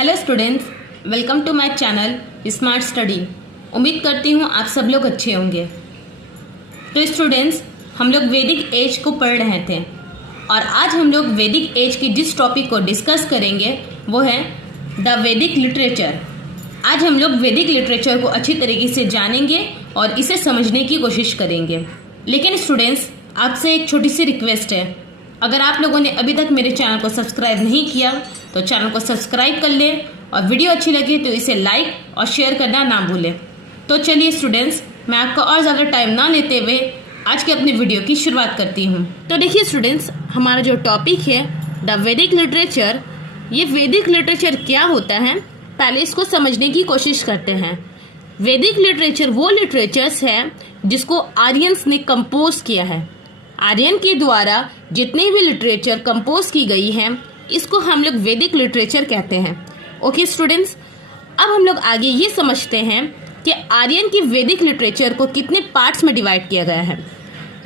Hello students, welcome to my channel smart study. उम्मीद करती हूँ आप सब लोग अच्छे होंगे। तो स्टूडेंट्स, हम लोग वैदिक एज को पढ़ रहे थे और आज हम लोग वैदिक एज की जिस टॉपिक को डिस्कस करेंगे वो है द वैदिक लिटरेचर। आज हम लोग वैदिक लिटरेचर को अच्छी तरीके से जानेंगे और इसे समझने की कोशिश करेंगे। लेकिन स्टूडेंट्स, आपसे एक छोटी सी रिक्वेस्ट है, अगर आप लोगों ने अभी तक मेरे चैनल को सब्सक्राइब नहीं किया तो चैनल को सब्सक्राइब कर लें और वीडियो अच्छी लगे तो इसे लाइक और शेयर करना ना भूलें। तो चलिए स्टूडेंट्स, मैं आपका और ज़्यादा टाइम ना लेते हुए आज के अपनी वीडियो की शुरुआत करती हूँ। तो देखिए स्टूडेंट्स, हमारा जो टॉपिक है द वैदिक लिटरेचर, ये वैदिक लिटरेचर क्या होता है पहले इसको समझने की कोशिश करते हैं। वैदिक लिटरेचर वो लिटरेचर्स है जिसको आर्यंस ने कंपोज किया है। आर्यन के द्वारा जितने भी लिटरेचर कंपोज की गई हैं इसको हम लोग वैदिक लिटरेचर कहते हैं। ओके स्टूडेंट्स, अब हम लोग आगे ये समझते हैं कि आर्यन की वैदिक लिटरेचर को कितने पार्ट्स में डिवाइड किया गया है।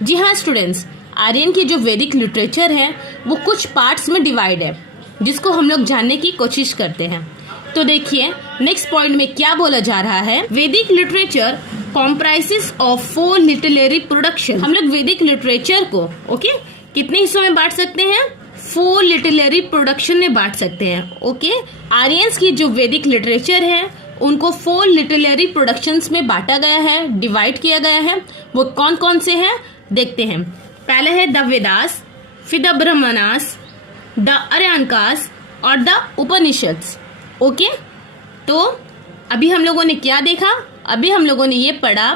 जी हाँ स्टूडेंट्स, आर्यन की जो वैदिक लिटरेचर है वो कुछ पार्ट्स में डिवाइड है जिसको हम लोग जानने की कोशिश करते हैं। तो देखिए नेक्स्ट पॉइंट में क्या बोला जा रहा है। वैदिक literature comprises of 4 literary production. हम लोग वैदिक लिटरेचर को कितने हिस्सों में बांट सकते हैं? 4 लिटरेरी प्रोडक्शन में बांट सकते हैं। ओके, आर्यंस की जो वैदिक लिटरेचर है उनको 4 लिटरेरी प्रोडक्शंस में बांटा गया है, डिवाइड किया गया है। वो कौन कौन से हैं देखते हैं। पहले है द वेदास, फिर द ब्राह्मणास, द आर्यकास और द उपनिषद्स। ओके, तो अभी हम लोगों ने क्या देखा? अभी हम लोगों ने ये पढ़ा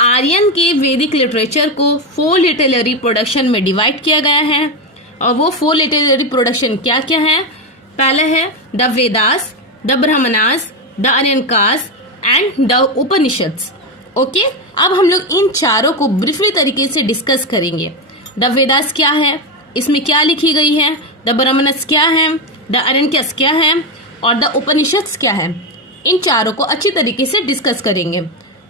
आर्यन के वैदिक लिटरेचर को 4 लिटरेरी प्रोडक्शन में डिवाइड किया गया है और वो 4 लिटरेरी प्रोडक्शन क्या क्या है? पहले है the Vedas, the Brahmanas, the Aranyakas and the Upanishads. Okay, अब हम लोग इन चारों को ब्रीफली तरीके से डिस्कस करेंगे। द वेदास क्या है, इसमें क्या लिखी गई है, द ब्राह्मणास क्या है, द आर्यकास क्या है और द उपनिषद्स क्या है। इन चारों को अच्छी तरीके से डिस्कस करेंगे।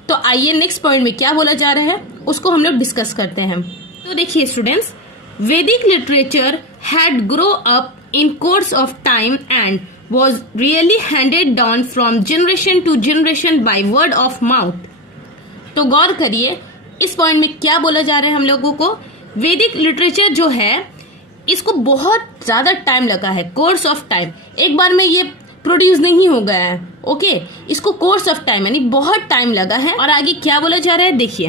तो आइए नेक्स्ट पॉइंट में क्या बोला जा रहा है उसको हम लोग डिस्कस करते हैं। तो देखिए students, Vedic literature had grow up in course of time and was really handed down from generation to generation by word of mouth. तो गौर करिए इस पॉइंट में क्या बोला जा रहा है हम लोगों को। वैदिक लिटरेचर जो है इसको बहुत ज्यादा टाइम लगा है, कोर्स ऑफ टाइम, एक बार में ये प्रोड्यूस नहीं हो गया है। ओके, इसको कोर्स ऑफ टाइम यानी बहुत टाइम लगा है। और आगे क्या बोला जा रहा है देखिए,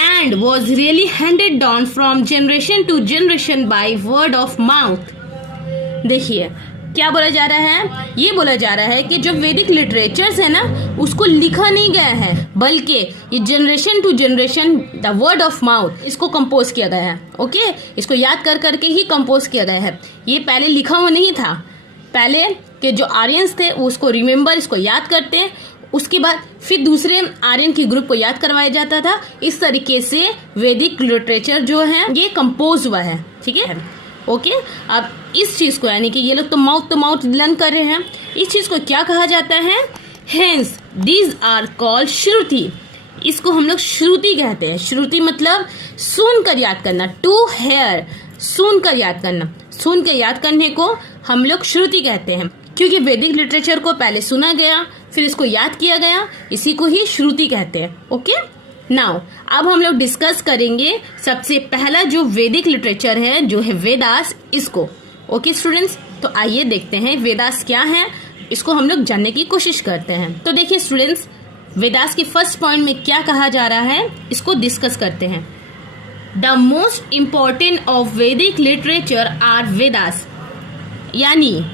and was really handed down from generation to generation by word of mouth. देखिए क्या बोला जा रहा है, ये बोला जा रहा है कि जो वैदिक लिटरेचर्स है ना उसको लिखा नहीं गया है बल्कि ये generation to generation the word of mouth इसको कंपोज किया गया है। ओके, इसको याद कर करके ही कंपोज किया गया है। ये पहले लिखा हुआ नहीं था। पहले के जो आर्यंस थे वो उसको रिमेम्बर, इसको याद करते हैं, उसके बाद फिर दूसरे आर्यन की ग्रुप को याद करवाया जाता था। इस तरीके से वैदिक लिटरेचर जो है ये कंपोज हुआ है। ठीक है, ओके। अब इस चीज को यानी कि ये लोग तो माउथ लर्न कर रहे हैं, इस चीज को क्या कहा जाता है? हेंस दीज आर कॉल्ड श्रुति। इसको हम लोग श्रुति कहते हैं। श्रुति मतलब सुन कर याद करना, टू हेयर, सुन कर याद करना। सुन कर याद करने को हम लोग श्रुति कहते हैं क्योंकि वैदिक लिटरेचर को पहले सुना गया फिर इसको याद किया गया, इसी को ही श्रुति कहते हैं। ओके, नाउ अब हम लोग डिस्कस करेंगे सबसे पहला जो वैदिक लिटरेचर है जो है वेदास, इसको। ओके स्टूडेंट्स, तो आइए देखते हैं वेदास क्या है, इसको हम लोग जानने की कोशिश करते हैं। तो देखिए स्टूडेंट्स, वेदास के फर्स्ट पॉइंट में क्या कहा जा रहा है इसको डिस्कस करते हैं। द मोस्ट इम्पॉर्टेंट ऑफ वैदिक लिटरेचर आर वेदास, यानी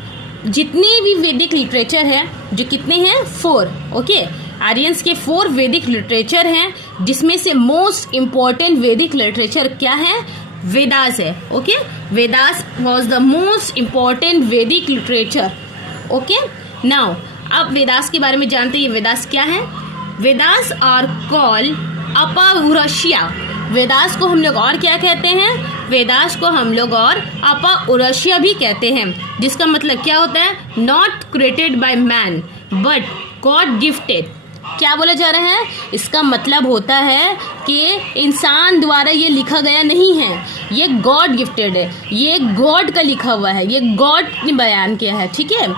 जितने भी वैदिक लिटरेचर है जो कितने हैं? 4। ओके, आर्यंस के 4 वैदिक लिटरेचर हैं जिसमें से मोस्ट इम्पॉर्टेंट वैदिक लिटरेचर क्या है? वेदास है। Okay, Vedas was the most important वैदिक लिटरेचर। ओके, नाउ अब वेदास के बारे में जानते हैं। वेदास क्या है? Vedas are called apaurusheya. वेदास को हम लोग और क्या कहते हैं? वेदास को हम लोग और अपौरुषेय भी कहते हैं, जिसका मतलब क्या होता है? Not created by man but God gifted. क्या बोला जा रहा है? इसका मतलब होता है कि इंसान द्वारा ये लिखा गया नहीं है, ये गॉड गिफ्टेड है, ये गॉड का लिखा हुआ है, ये गॉड ने बयान किया है। ठीक है,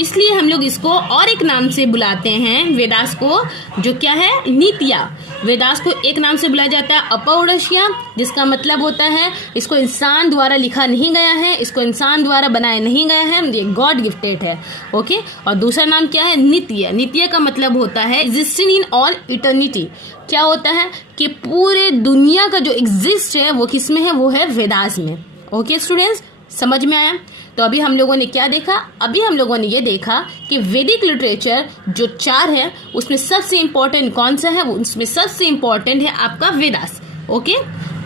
इसलिए हम लोग इसको और एक नाम से बुलाते हैं वेदास को, जो क्या है, नीतिया। वेदास को एक नाम से बुलाया जाता है अपौरुषीय, जिसका मतलब होता है इसको इंसान द्वारा लिखा नहीं गया है, इसको इंसान द्वारा बनाया नहीं गया है, ये गॉड गिफ्टेड है। ओके, और दूसरा नाम क्या है, नित्य। नित्य का मतलब होता है एग्जिस्टिंग इन ऑल इटर्निटी। क्या होता है कि पूरे दुनिया का जो एग्जिस्ट है वो किस में है, वो है वेदास में। ओके स्टूडेंट्स, समझ में आया? तो अभी हम लोगों ने क्या देखा, अभी हम लोगों ने ये देखा कि वैदिक लिटरेचर जो 4 है उसमें सबसे इम्पोर्टेंट कौन सा है, उसमें सबसे इम्पोर्टेंट है आपका वेदास। ओके,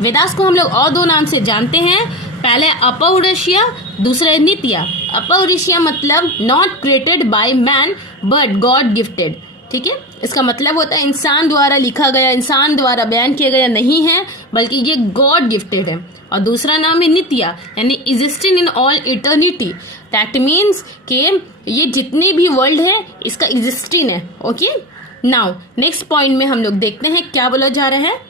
वेदास को हम लोग और 2 नाम से जानते हैं, पहले अपौरुषीय, दूसरा है नित्य। अपौरुषीय मतलब not created by man but God gifted. ठीक है, इसका मतलब होता है इंसान द्वारा लिखा गया, इंसान द्वारा बयान किया गया नहीं है, बल्कि ये गॉड गिफ्टेड है। और दूसरा नाम है नित्य, यानी existing in all eternity. That means कि ये जितनी भी वर्ल्ड है इसका एग्जिस्टिंग है। ओके, नाउ नेक्स्ट पॉइंट में हम लोग देखते हैं क्या बोला जा रहा है।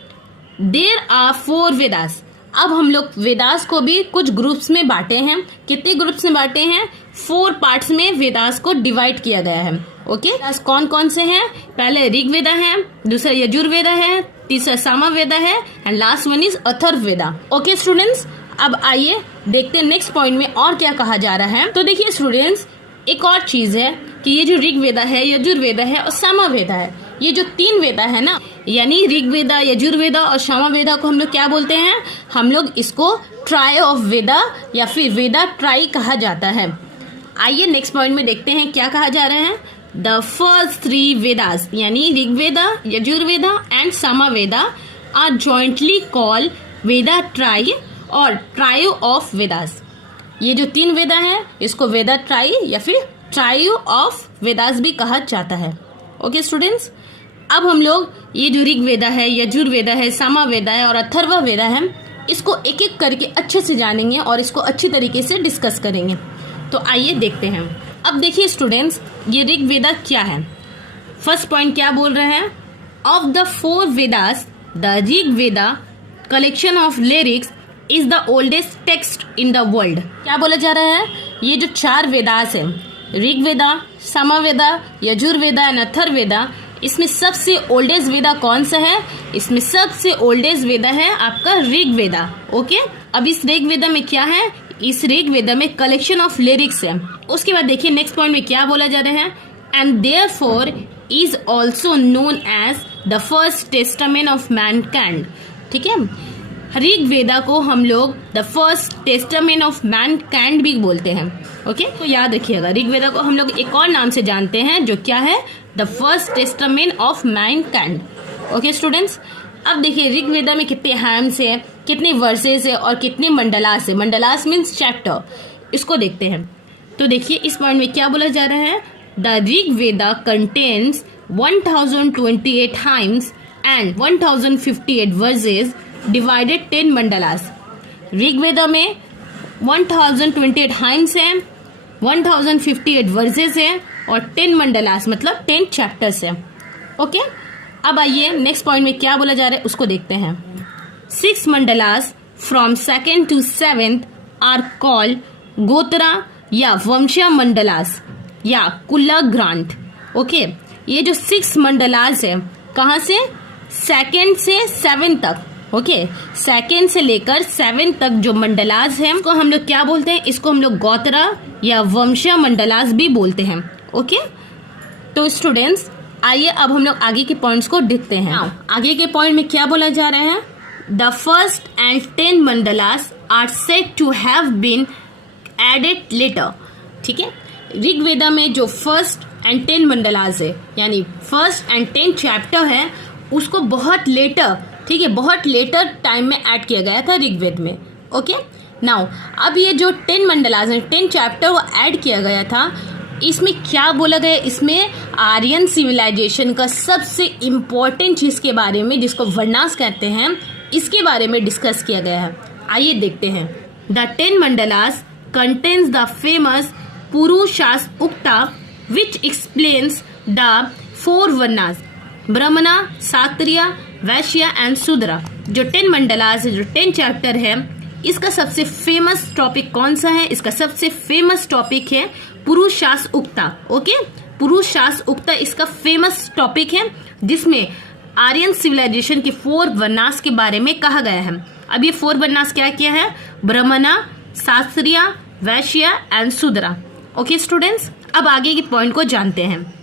There are 4 Vedas. अब हम लोग वेदास को भी कुछ ग्रुप्स में बांटे हैं। कितने ग्रुप्स में बांटे हैं, 4 पार्ट्स में वेदास को डिवाइड किया गया है। ओके, कौन कौन से हैं, पहले ऋग्वेदा है, दूसरा यजुर्वेदा है, तीसरा सामवेदा है and last one is Atharvaveda. Okay students, अब आइए देखते हैं नेक्स्ट पॉइंट में और क्या कहा जा रहा है। तो देखिए स्टूडेंट्स, एक और चीज है कि ये जो ऋग्वेदा है, यजुर्वेदा है और सामवेदा है, ये जो 3 वेदा है ना, यानी ऋग्वेदा, यजुर्वेदा और सामवेदा को हम लोग क्या बोलते हैं, हम लोग इसको ट्राई ऑफ वेदा या फिर वेदा ट्राई कहा जाता है। आइए नेक्स्ट पॉइंट में देखते हैं क्या कहा जा रहा है। द फर्स्ट 3 वेदास यानी Rigveda, Yajurveda and Samaveda are jointly called Veda Trayi और ट्रायो ऑफ वेदास। ये जो 3 वेदा है इसको वेदा ट्राई या फिर ट्रायो ऑफ वेदास भी कहा जाता है। ओके स्टूडेंट्स, अब हम लोग ये जो ऋग्वेदा है, यजुर्वेदा है, सामवेदा है और अथर्ववेदा है, इसको एक एक करके अच्छे से जानेंगे और इसको अच्छी तरीके से डिस्कस करेंगे। तो आइए देखते हैं। अब देखिए स्टूडेंट्स, ये ऋग्वेदा क्या है। फर्स्ट पॉइंट क्या बोल रहे हैं, of the 4 Vedas the Rigveda collection of lyrics is the oldest text in the world. क्या बोला जा रहा है, ये जो 4 वेदास है, ऋग्वेदा, सामवेदा, यजुर्वेदा एंड अथर्ववेदा, इसमें सबसे ओल्डेस्ट वेदा कौन सा है, इसमें सबसे ओल्डेस्ट वेदा है आपका ऋग्वेदा। ओके, अब इस ऋग्वेदा में क्या है, इस ऋग्वेदा में कलेक्शन ऑफ लिरिक्स है। उसके बाद देखिए नेक्स्ट पॉइंट में क्या बोला जा रहा है, and therefore is also known as the first testament of mankind. ठीक है, ऋग्वेदा को हम लोग the first testament of mankind भी बोलते हैं। ओके, तो याद रखिएगा, ऋग्वेदा को हम लोग एक और नाम से जानते हैं जो क्या है, the first testament of Mankind. Okay students, अब देखिए ऋग्वेदा में कितने हैम्स है, कितने वर्सेस है और कितने मंडलास है। मंडलास मीन्स चैप्टर, इसको देखते हैं। तो देखिए इस पॉइंट में क्या बोला जा रहा है, the Rigveda contains 1028 hymns and 1058 verses divided 10 mandalas. Rigveda में 1028 हाइम्स है, 1058 वर्सेस है और 10 मंडलास मतलब 10 चैप्टर्स है। ओके, अब आइए नेक्स्ट पॉइंट में क्या बोला जा रहा है उसको देखते हैं। 6 mandalas from 2nd to 7th are called gotra या वंशीय मंडलास या कुला ग्रांट। ओके, ये जो 6 मंडलास है, कहाँ से, 2nd से 7th तक। ओके, 2nd से लेकर 7th तक जो मंडलास है उसको हम लोग क्या बोलते हैं, इसको हम लोग गोत्रा या वंशीय मंडलास भी बोलते हैं। ओके, तो स्टूडेंट्स आइए अब हम लोग आगे के पॉइंट्स को देखते हैं। आगे के पॉइंट में क्या बोला जा रहा है, the first and 10 mandalas are said to have been added later. ठीक है, ऋग्वेदा में जो फर्स्ट एंड 10 मंडलास है यानी फर्स्ट एंड 10 चैप्टर है, उसको बहुत लेटर, ठीक है, बहुत लेटर टाइम में ऐड किया गया था ऋग्वेद में। ओके, नाउ अब ये जो 10 मंडलास है, 10 चैप्टर वो ऐड किया गया था, इसमें क्या बोला गया, इसमें आर्यन सिविलाइजेशन का सबसे इम्पोर्टेंट चीज के बारे में, जिसको वर्णास कहते हैं, इसके बारे में डिस्कस किया गया है। आइए देखते हैं। द 10 मंडलास कंटेन्स द फेमस पुरुषास उक्ता विच एक्सप्लेन्स द 4 वर्णास ब्राह्मणा, क्षत्रिय, वैश्य एंड शूद्र। जो 10 मंडलास है, जो 10 चैप्टर है, इसका सबसे फेमस टॉपिक कौन सा है, इसका सबसे फेमस टॉपिक है पुरुषास उक्ता। ओके, पुरुषास उक्ता इसका फेमस टॉपिक है जिसमें आर्यन सिविलाइजेशन के 4 वर्णास के बारे में कहा गया है। अब ये 4 वर्णास क्या क्या है? ब्राह्मणा, शास्त्रीय, वैश्य एंड शूद्रा। ओके स्टूडेंट्स, अब आगे के पॉइंट को जानते हैं।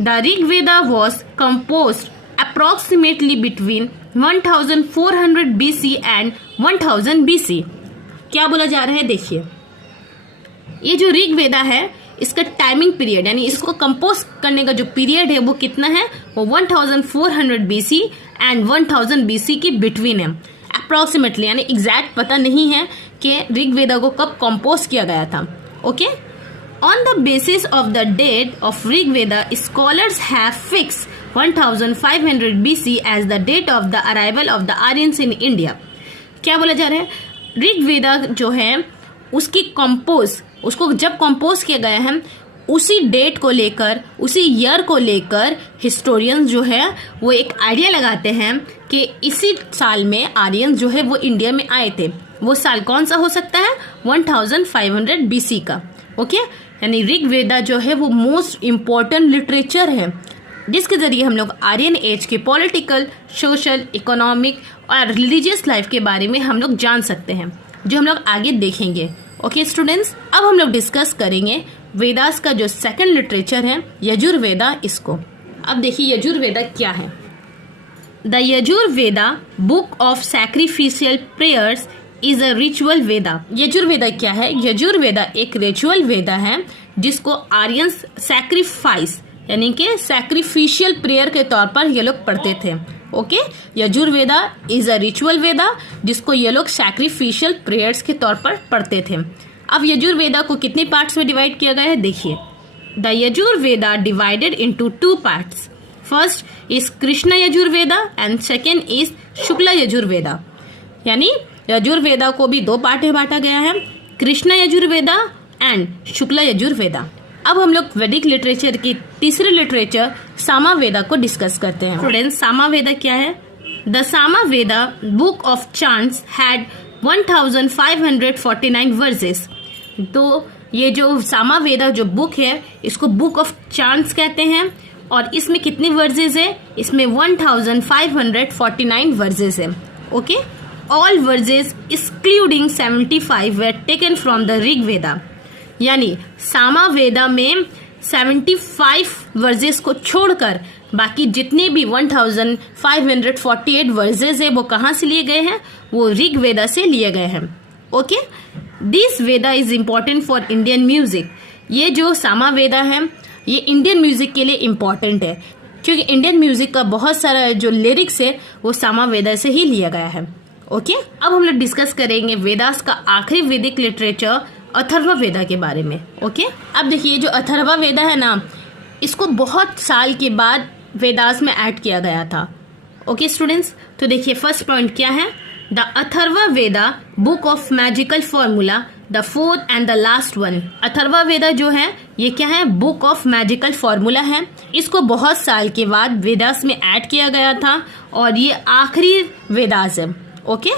The Rigveda was composed approximately between 1400 BC and 1000 BC। क्या बोला जा रहा है? देखिए, ये जो ऋग्वेदा है इसका टाइमिंग पीरियड यानी इसको कंपोज करने का जो पीरियड है वो कितना है? वो 1400 BC एंड 1000 BC के बिटवीन है अप्रोक्सीमेटली, यानी एग्जैक्ट पता नहीं है कि ऋग्वेदा को कब कंपोज किया गया था। Okay, on the basis of the date of Rigveda scholars have fix 1500 BC as the date of the arrival of the Aryans in India. क्या बोला जा रहा है? ऋग्वेदा जो है उसको जब कंपोज किया गया है उसी डेट को लेकर, उसी ईयर को लेकर हिस्टोरियंस जो है वो एक आइडिया लगाते हैं कि इसी साल में आर्यंस जो है वो इंडिया में आए थे। वो साल कौन सा हो सकता है? 1500 BC का। ओके, यानी ऋग्वेदा जो है वो मोस्ट इम्पोर्टेंट लिटरेचर है जिसके जरिए हम लोग आर्यन एज के पॉलिटिकल, सोशल, इकोनॉमिक और रिलीजियस लाइफ के बारे में हम लोग जान सकते हैं, जो हम लोग आगे देखेंगे। ओके स्टूडेंट्स, अब हम लोग डिस्कस करेंगे वेदास का जो सेकंड लिटरेचर है यजुर्वेदा, इसको। अब देखिए यजुर्वेदा क्या है। The Yajurveda book of sacrificial prayers is a ritual Veda. Yajurveda क्या है? यजुर्वेदा एक रिचुअल वेदा है जिसको आर्यंस सैक्रिफाइस यानी कि सैक्रिफिशियल प्रेयर के तौर पर ये लोग पढ़ते थे। Okay, Yajurveda is a ritual Veda जिसको ये लोग सैक्रिफिशियल प्रेयर्स के तौर पर पढ़ते थे। अब यजुर्वेदा को कितने पार्ट्स में डिवाइड किया गया है? देखिए, the Yajurveda divided into 2 parts. First is Krishna Yajurveda and second is Shukla Yajurveda. यानी यजुर्वेदा को भी 2 पार्ट में बांटा गया है, कृष्ण यजुर्वेदा एंड शुक्ला यजुर्वेदा। अब हम लोग वैदिक लिटरेचर की तीसरे लिटरेचर सामवेदा को डिस्कस करते हैं। स्टूडेंट्स, सामवेदा क्या है? The Samaveda book of chants had 1549 versus. तो ये जो सामवेदा जो बुक है इसको बुक ऑफ चांट्स कहते हैं और इसमें कितने वर्सेस है? इसमें 1549 वर्सेस है। Okay, all versus excluding 75 were taken from the Rigveda. यानी सामवेदा में 75 वर्सेस को छोड़कर बाकी जितने भी 1548 वर्सेस है वो कहाँ से लिए गए हैं? वो ऋग्वेदा से लिए गए हैं। Okay, this Veda is important for Indian music. ये जो सामवेदा है ये इंडियन म्यूजिक के लिए इम्पोर्टेंट है क्योंकि इंडियन म्यूजिक का बहुत सारा जो लिरिक्स है वो सामवेदा से ही लिया गया है। ओके, अब हम लोग डिस्कस करेंगे वेदास का आखिरी वैदिक लिटरेचर अथर्ववेदा के बारे में। ओके, अब देखिए जो अथर्ववेदा है ना, इसको बहुत साल के बाद वेदास में ऐड किया गया था। ओके स्टूडेंट्स, तो देखिए फर्स्ट पॉइंट क्या है? The Atharvaveda book of magical formula, the fourth and the last one. Atharvaveda जो है ये क्या है? बुक ऑफ मैजिकल फॉर्मूला है। इसको बहुत साल के बाद वेदास में ऐड किया गया था और ये आखिरी वेदास है। ओके,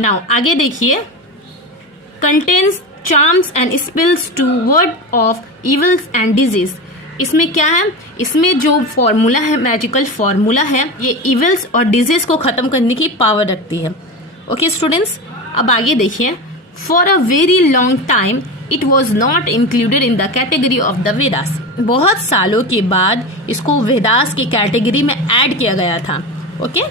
नाउ आगे देखिए, contains charms and spells to ward off evils and disease. इसमें क्या है? इसमें जो फॉर्मूला है, मैजिकल फॉर्मूला है, ये इविल्स और डिजीज को खत्म करने की पावर रखती है। ओके स्टूडेंट्स, अब आगे देखिए, for a very long time it was not included in the category of the Vedas. बहुत सालों के बाद इसको वेदास की कैटेगरी में ऐड किया गया था। ओके,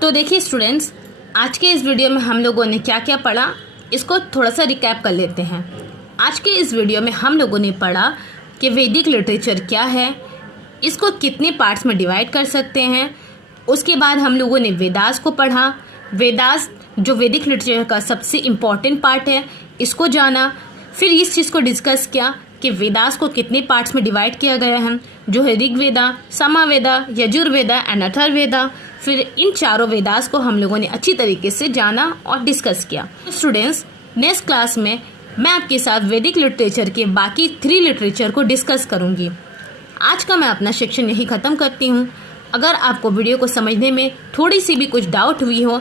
तो देखिए स्टूडेंट्स, आज के इस वीडियो में हम लोगों ने क्या क्या पढ़ा इसको थोड़ा सा रिकैप कर लेते हैं। आज के इस वीडियो में हम लोगों ने पढ़ा कि वैदिक लिटरेचर क्या है, इसको कितने पार्ट्स में डिवाइड कर सकते हैं। उसके बाद हम लोगों ने वेदास को पढ़ा, वेदास जो वैदिक लिटरेचर का सबसे इम्पॉर्टेंट पार्ट है इसको जाना। फिर इस चीज़ को डिस्कस किया कि वेदास को कितने पार्ट्स में डिवाइड किया गया है, जो है ऋग्वेदा, सामवेदा, यजुर्वेदा एंड अथर्ववेदा। फिर इन चारों वेदास को हम लोगों ने अच्छी तरीके से जाना और डिस्कस किया। स्टूडेंट्स, नेक्स्ट क्लास में मैं आपके साथ वैदिक लिटरेचर के बाकी 3 लिटरेचर को डिस्कस करूंगी। आज का मैं अपना सेक्शन यही ख़त्म करती हूँ। अगर आपको वीडियो को समझने में थोड़ी सी भी कुछ डाउट हुई हो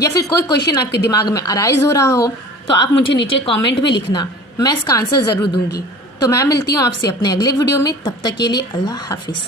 या फिर कोई क्वेश्चन आपके दिमाग में अराइज हो रहा हो तो आप मुझे नीचे कमेंट में लिखना, मैं इसका आंसर ज़रूर दूंगी। तो मैं मिलती हूँ आपसे अपने अगले वीडियो में। तब तक के लिए अल्लाह हाफिज़।